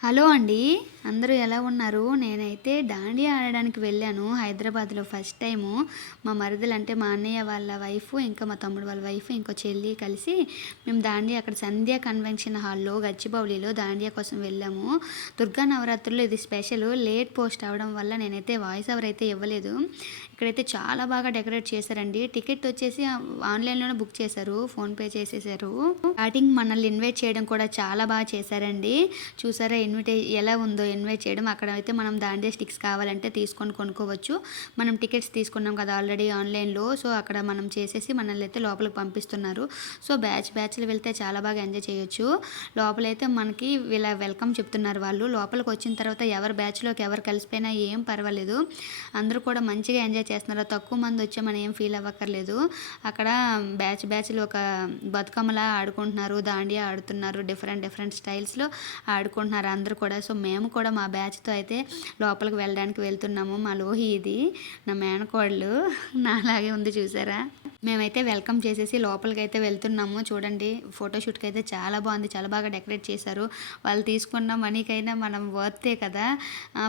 Hello అండి. అందరూ ఎలా ఉన్నారు? నేనైతే దాండియా ఆడడానికి వెళ్ళాను హైదరాబాద్‌లో ఫస్ట్ టైము. మా మరదలంటే మా అన్నయ్య వాళ్ళ వైఫు, ఇంకా మా తమ్ముడు వాళ్ళ వైఫు, ఇంకో చెల్లి కలిసి మేము దాండియా అక్కడ సంధ్యా కన్వెన్షన్ హాల్‌లో గచ్చిబౌలిలో దాండియా కోసం వెళ్ళాము. దుర్గా నవరాత్రుల్లో ఇది స్పెషలు. లేట్ పోస్ట్ అవ్వడం వల్ల నేనైతే వాయిస్ ఓవర్ అయితే ఇవ్వలేదు. ఇక్కడైతే చాలా బాగా డెకరేట్ చేశారండి. టికెట్ వచ్చేసి ఆన్‌లైన్‌లోనే బుక్ చేశారు. ఫోన్‌పే చేసేసారు. స్టార్టింగ్ మనల్ని ఇన్వైట్ చేయడం కూడా చాలా బాగా చేశారండి. చూసారా ఎలా ఉందో ఇన్వైట్ చేయడం. అక్కడైతే మనం దాండియా స్టిక్స్ కావాలంటే తీసుకొని కొనుక్కోవచ్చు. మనం టికెట్స్ తీసుకున్నాం కదా ఆల్రెడీ ఆన్‌లైన్‌లో. సో, అక్కడ మనం చేసేసి మనల్నైతే లోపలికి పంపిస్తున్నారు. సో, బ్యాచ్‌లు వెళ్తే చాలా బాగా ఎంజాయ్ చేయొచ్చు. లోపలైతే మనకి ఇలా వెల్కమ్ చెప్తున్నారు వాళ్ళు. లోపలికొచ్చిన తర్వాత ఎవరి బ్యాచ్‌లోకి ఎవరు కలిసిపోయినా ఏం పర్వాలేదు. అందరూ కూడా మంచిగా ఎంజాయ్ చేస్తున్నారు. తక్కువ మంది వచ్చామని ఏం ఫీల్ అవ్వక్కర్లేదు. అక్కడ బ్యాచ్‌లు ఒక బతుకమ్మలా ఆడుకుంటున్నారు. దాండియా ఆడుతున్నారు. డిఫరెంట్ స్టైల్స్‌లో ఆడుకుంటున్నారు అందరూ కూడా. సో, మేము కూడా మా బ్యాచ్‌తో అయితే లోపలికి వెళ్ళడానికి వెళ్తున్నాము. మా లోహి ఇది. నా మేనకోడలు నాలాగే ఉంది చూసారా? మేమైతే వెల్కమ్ చేసేసి లోపలికైతే వెళ్తున్నాము. చూడండి ఫోటోషూట్‌కి అయితే చాలా బాగుంది. చాలా బాగా డెకరేట్ చేశారు. వాళ్ళు తీసుకున్న మనీకైనా మనం వర్తే కదా!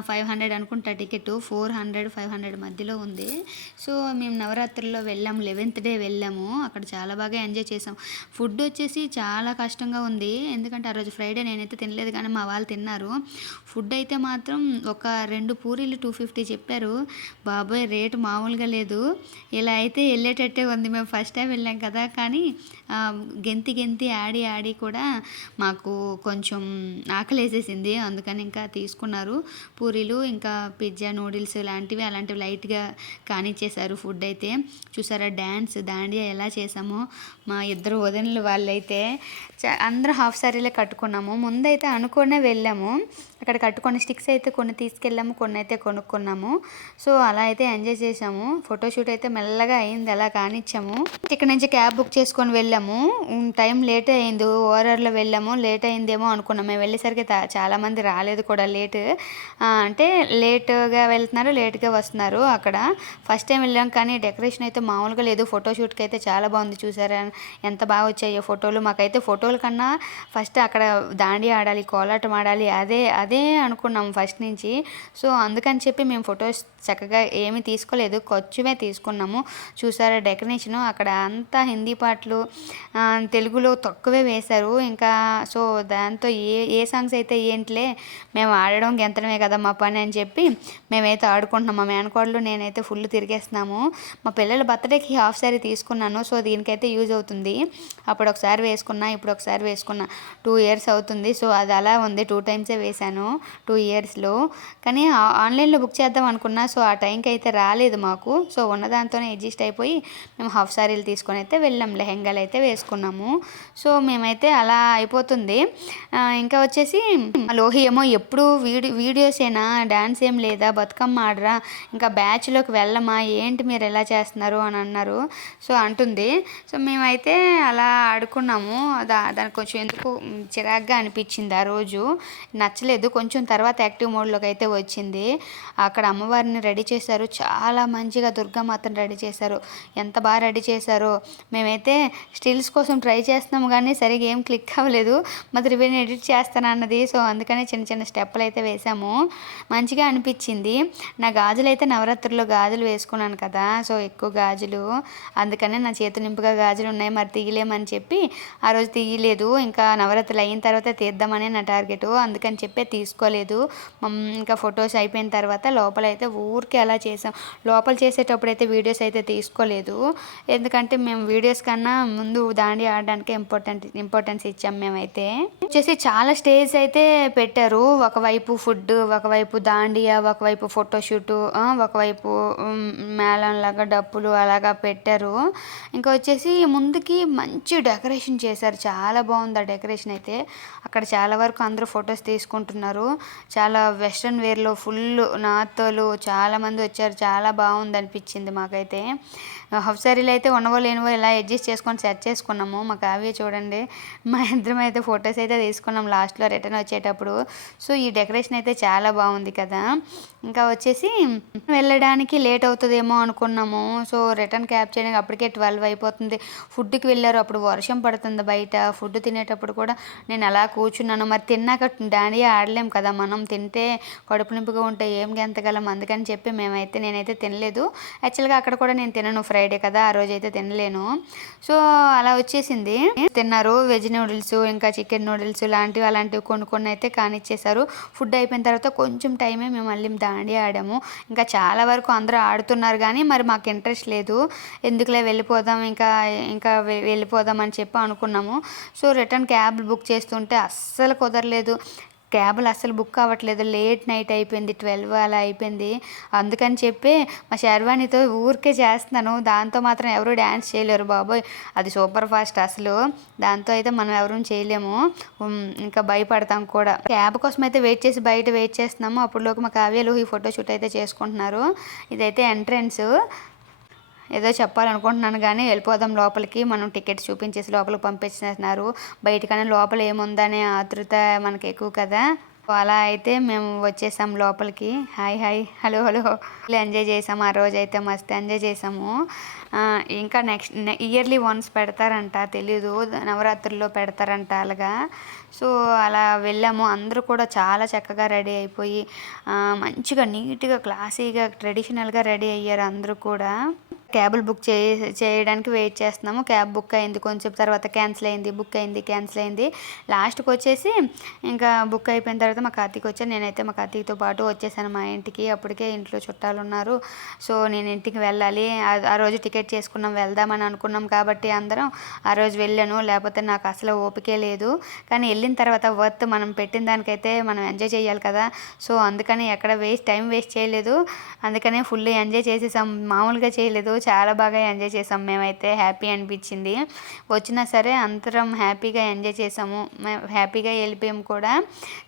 500 అనుకుంటా టికెటు. 400, 500 మధ్యలో ఉంది. సో, మేము నవరాత్రుల్లో వెళ్ళాము. 11th డే వెళ్ళాము. అక్కడ చాలా బాగా ఎంజాయ్ చేసాం. ఫుడ్ వచ్చేసి చాలా కష్టంగా ఉంది. ఎందుకంటే ఆ రోజు ఫ్రైడే నేనైతే తినలేదు కానీ మా వాళ్ళు తిన్నారు. ఫుడ్ అయితే మాత్రం ఒక 2 పూరీలు 250 చెప్పారు. బాబోయ్! రేటు మామూలుగా లేదు. ఇలా అయితే ఎళ్ళేటట్టే ఉంది. మేము ఫస్ట్ టైం వెళ్ళాం కదా! కానీ గెంతి ఆడి కూడా మాకు కొంచెం ఆకలేసేసింది. అందుకని ఇంకా తీసుకున్నారు. పూరీలు, ఇంకా పిజ్జా, నూడిల్స్ అలాంటివి లైట్‌గా కానిచ్చేశారు ఫుడ్ అయితే. చూసారా దాండియా ఎలా చేసామో. మా ఇద్దరు వదినలు వాళ్ళైతే అందరూ హాఫ్ సారీలే కట్టుకున్నాము. ముందైతే అనుకునే వెళ్ళాము. అక్కడ కట్టుకొని స్టిక్స్ అయితే కొన్ని తీసుకెళ్ళాము. కొన్ని అయితే కొనుక్కున్నాము. సో, అలా అయితే ఎంజాయ్ చేసాము. ఫోటోషూట్ అయితే మెల్లగా అయింది. అలా కానిచ్చాము. ఇక్కడ నుంచి క్యాబ్ బుక్ చేసుకొని వెళ్ళాము. టైం లేటే అయింది. ఓఆర్ఆర్‌లో వెళ్ళాము. లేట్ అయిందేమో అనుకున్నాం. మేము వెళ్ళేసరికి చాలామంది రాలేదు కూడా అంటే లేట్‌గా వెళ్తున్నారు, లేట్‌గా వస్తున్నారు అక్కడ. ఫస్ట్ టైం వెళ్ళాం కానీ డెకరేషన్ అయితే మామూలుగా లేదు. ఫోటోషూట్‌కి అయితే చాలా బాగుంది. చూసారా ఎంత బాగా వచ్చాయో ఫోటోలు. మాకైతే ఫోటోల కన్నా ఫస్ట్ అక్కడ దాండియా ఆడాలి, కోలాటం ఆడాలి అదే అనుకున్నాం ఫస్ట్ నుంచి. సో, అందుకని చెప్పి మేము ఫొటోస్ చక్కగా ఏమీ తీసుకోలేదు. కొంచెమే తీసుకున్నాము. చూసారా డెకరేషను అక్కడ అంతా హిందీ పాటలు, తెలుగులో తక్కువే వేశారు. ఇంకా సో, దాంతో ఏ సాంగ్స్ అయితే ఏంటిలే మేము ఆడడం గెంతడమే కదా మా పని అని చెప్పి మేమైతే ఆడుకుంటున్నాం. మా మేనకోడలు నేనైతే ఫుల్ తిరిగేస్తున్నాము. మా పిల్లల బర్త్డేకి హాఫ్ సారీ తీసుకున్నాను. సో, దీనికైతే యూజ్ అవుతుంది. అప్పుడు ఒకసారి వేసుకున్నా, ఇప్పుడు ఒకసారి వేసుకున్నా. 2 ఇయర్స్ అవుతుంది. సో, అది అలా ఉంది. 2 టైమ్సే వేశాను 2 ఇయర్స్‌లో. కానీ ఆన్‌లైన్‌లో బుక్ చేద్దాం అనుకున్నా. సో, ఆ టైంకి అయితే రాలేదు మాకు. సో, ఉన్న దాంతోనే అడ్జస్ట్ అయిపోయి మేము హాఫ్ సారీలు తీసుకొని అయితే వెళ్ళాం. లెహెంగాలు అయితే వేసుకున్నాము. సో, మేమైతే అలా అయిపోతుంది. ఇంకా వచ్చేసి లోహి ఏమో ఎప్పుడు వీడియోసేనా, డాన్స్ ఏం లేదా, బతుకమ్మ ఆడరా, ఇంకా బ్యాచ్‌లోకి వెళ్ళమా, ఏంటి మీరు ఎలా చేస్తున్నారు అని అన్నారు. సో, అంటుంది. సో, మేమైతే అలా ఆడుకున్నాము. దానికి కొంచెం ఎందుకో చిరాగ్గా అనిపించింది ఆ రోజు. నచ్చలేదు. కొంచెం తర్వాత యాక్టివ్ మోడ్‌లోకి అయితే వచ్చింది. అక్కడ అమ్మవారిని రెడీ చేశారు. చాలా మంచిగా దుర్గామాతను రెడీ చేశారు. ఎంత బాగా రెడీ చేశారో. మేమైతే స్టిల్స్ కోసం ట్రై చేస్తున్నాము కానీ సరిగ్గా ఏం క్లిక్ అవ్వలేదు. మా త్రివేణి ఎడిట్ చేస్తానన్నది. సో, అందుకని చిన్న స్టెప్పులు అయితే వేసాము. మంచిగా అనిపించింది. నా గాజులైతే నవరాత్రుల్లో గాజులు వేసుకున్నాను కదా! సో, ఎక్కువ గాజులు. అందుకనే నా చేతులు నింపుగా గాజులు ఉన్నాయి. మరి తీయలేమని చెప్పి ఆ రోజు తీయలేదు. ఇంకా నవరాత్రులు అయిన తర్వాత తీద్దామనే నా టార్గెటు. అందుకని చెప్పి తీసుకోలేదు. ఇంకా ఫొటోస్ అయిపోయిన తర్వాత లోపలైతే ఊరికే అలా చేసాం. లోపల చేసేటప్పుడైతే వీడియోస్ అయితే తీసుకోలేదు. ఎందుకంటే మేము వీడియోస్ కన్నా ముందు దాండియా ఆడడానికే ఇంపార్టెన్స్ ఇచ్చాం మేమైతే. వచ్చేసి చాలా స్టేజ్ అయితే పెట్టారు. ఒకవైపు ఫుడ్, ఒకవైపు దాండియా, ఒకవైపు ఫోటోషూటు, ఒకవైపు మేళంలాగా డప్పులు అలాగా పెట్టారు. ఇంకా వచ్చేసి ముందుకి మంచి డెకరేషన్ చేశారు. చాలా బాగుంది ఆ డెకరేషన్ అయితే. అక్కడ చాలా వరకు అందరూ ఫొటోస్ తీసుకుంటున్నారు. చాలా వెస్ట్రన్ వేర్లో ఫుల్ నార్తోలు చాలామంది వచ్చారు. చాలా బాగుంది అనిపించింది మాకైతే. హాఫ్ శారీలు అయితే ఉన్నవో లేనివో ఇలా అడ్జస్ట్ చేసుకొని సెట్ చేసుకున్నాము. మా కావ్య చూడండి, మా ఇద్దరం అయితే ఫొటోస్ అయితే తీసుకున్నాం లాస్ట్లో రిటర్న్ వచ్చేటప్పుడు. సో ఈ డెకరేషన్ అయితే చాలా బాగుంది కదా. ఇంకా వచ్చేసి వెళ్ళడానికి లేట్ అవుతుందేమో అనుకున్నాము. సో రిటర్న్ క్యాబ్ చేయడానికి అప్పటికే 12 అయిపోతుంది. ఫుడ్కి వెళ్ళారు, అప్పుడు వర్షం పడుతుంది బయట. ఫుడ్ తినేటప్పుడు కూడా నేను అలా కూర్చున్నాను. మరి తిన్నాక డాండియా ఆడలేం కదా, మనం తింటే కడుపు నింపుగా ఉంటే ఏం గెంతగలం. అందుకని చెప్పి నేనైతే తినలేదు. యాక్చువల్గా అక్కడ కూడా నేను తినను, ఫ్రైడే కదా, ఆ రోజు అయితే తినలేను. సో అలా వచ్చేసింది. తిన్నారు వెజ్ నూడిల్స్, ఇంకా చికెన్ నూడిల్స్ అలాంటివి కొన్ని అయితే కానిచ్చేసారు. ఫుడ్ అయిపోయిన తర్వాత కొంచెం టైమే మేము మళ్ళీ దాండియా ఆడాము. ఇంకా చాలా వరకు అందరూ ఆడుతున్నారు కానీ మరి మాకు ఇంట్రెస్ట్ లేదు. ఎందుకులే వెళ్ళిపోదాం, ఇంకా వెళ్ళిపోదాం అని చెప్పి అనుకున్నాము. సో రిటర్న్ క్యాబ్ బుక్ చేస్తుంటే అస్సలు కుదరలేదు. క్యాబులు అస్సలు బుక్ అవ్వట్లేదు. లేట్ నైట్ అయిపోయింది, 12 అలా అయిపోయింది. అందుకని చెప్పి మా శర్వాణితో ఊరికే చేస్తున్నాను. దాంతో మాత్రం ఎవరు డ్యాన్స్ చేయలేరు బాబోయ్, అది సూపర్ ఫాస్ట్ అసలు. దాంతో అయితే మనం ఎవరూ చేయలేము, ఇంకా భయపడతాం కూడా. క్యాబ్ కోసం అయితే బయట వెయిట్ చేస్తున్నాము. అప్పుడులోకి మా కావ్యలు ఈ ఫోటోషూట్ అయితే చేసుకుంటున్నారు. ఇదైతే ఎంట్రన్స్. ఏదో చెప్పాలనుకుంటున్నాను కానీ వెళ్ళిపోదాం లోపలికి. మనం టికెట్స్ చూపించేసి లోపలికి పంపించేస్తున్నారు. బయటకన్నా లోపల ఏముందనే ఆతృత మనకి ఎక్కువ కదా. అలా అయితే మేము వచ్చేసాం లోపలికి. హాయ్ హలో ఎంజాయ్ చేసాము. ఆ రోజు అయితే మస్తు ఎంజాయ్ చేసాము. ఇంకా నెక్స్ట్ ఇయర్లీ వన్స్ పెడతారంట, తెలీదు, నవరాత్రుల్లో పెడతారంట అలాగా. సో అలా వెళ్ళాము. అందరూ కూడా చాలా చక్కగా రెడీ అయిపోయి మంచిగా నీట్గా క్లాసీగా ట్రెడిషనల్గా రెడీ అయ్యారు అందరూ కూడా. క్యాబులు బుక్ చేయడానికి వెయిట్ చేస్తున్నాము. క్యాబ్ బుక్ అయింది, కొంచెం తర్వాత క్యాన్సిల్ అయింది. లాస్ట్కి వచ్చేసి ఇంకా బుక్ అయిపోయిన తర్వాత మా కార్తీక్ వచ్చాను. నేనైతే మా కార్తీక్తో పాటు వచ్చేసాను మా ఇంటికి. అప్పటికే ఇంట్లో చుట్టాలు ఉన్నారు. సో నేను ఇంటికి వెళ్ళాలి. ఆ రోజు టికెట్ చేసుకున్నాం, వెళ్దామని అనుకున్నాం కాబట్టి అందరం ఆ రోజు వెళ్ళాను. లేకపోతే నాకు అసలు ఓపికే లేదు. కానీ వెళ్ళిన తర్వాత వర్త్, మనం పెట్టిన దానికైతే మనం ఎంజాయ్ చేయాలి కదా. సో అందుకని ఎక్కడ టైం వేస్ట్ చేయలేదు. అందుకనే ఫుల్ ఎంజాయ్ చేసేసాం, మామూలుగా చేయలేదు. చాలా బాగా ఎంజాయ్ చేసాం మేమైతే. హ్యాపీ అనిపించింది. వచ్చినా సరే అందరం హ్యాపీగా ఎంజాయ్ చేసాము. హ్యాపీగా వెళ్ళిపోయాము కూడా.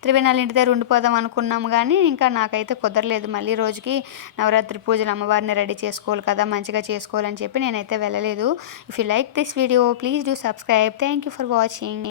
త్రివేణాల ఇంటి దగ్గర ఉండిపోదాం అనుకున్నాము కానీ ఇంకా నాకైతే కుదరలేదు. మళ్ళీ రోజుకి నవరాత్రి పూజలు అమ్మవారిని రెడీ చేసుకోవాలి కదా, మంచిగా చేసుకోవాలని చెప్పి నేనైతే వెళ్ళలేదు. If you like this video please do subscribe. Thank you for watching.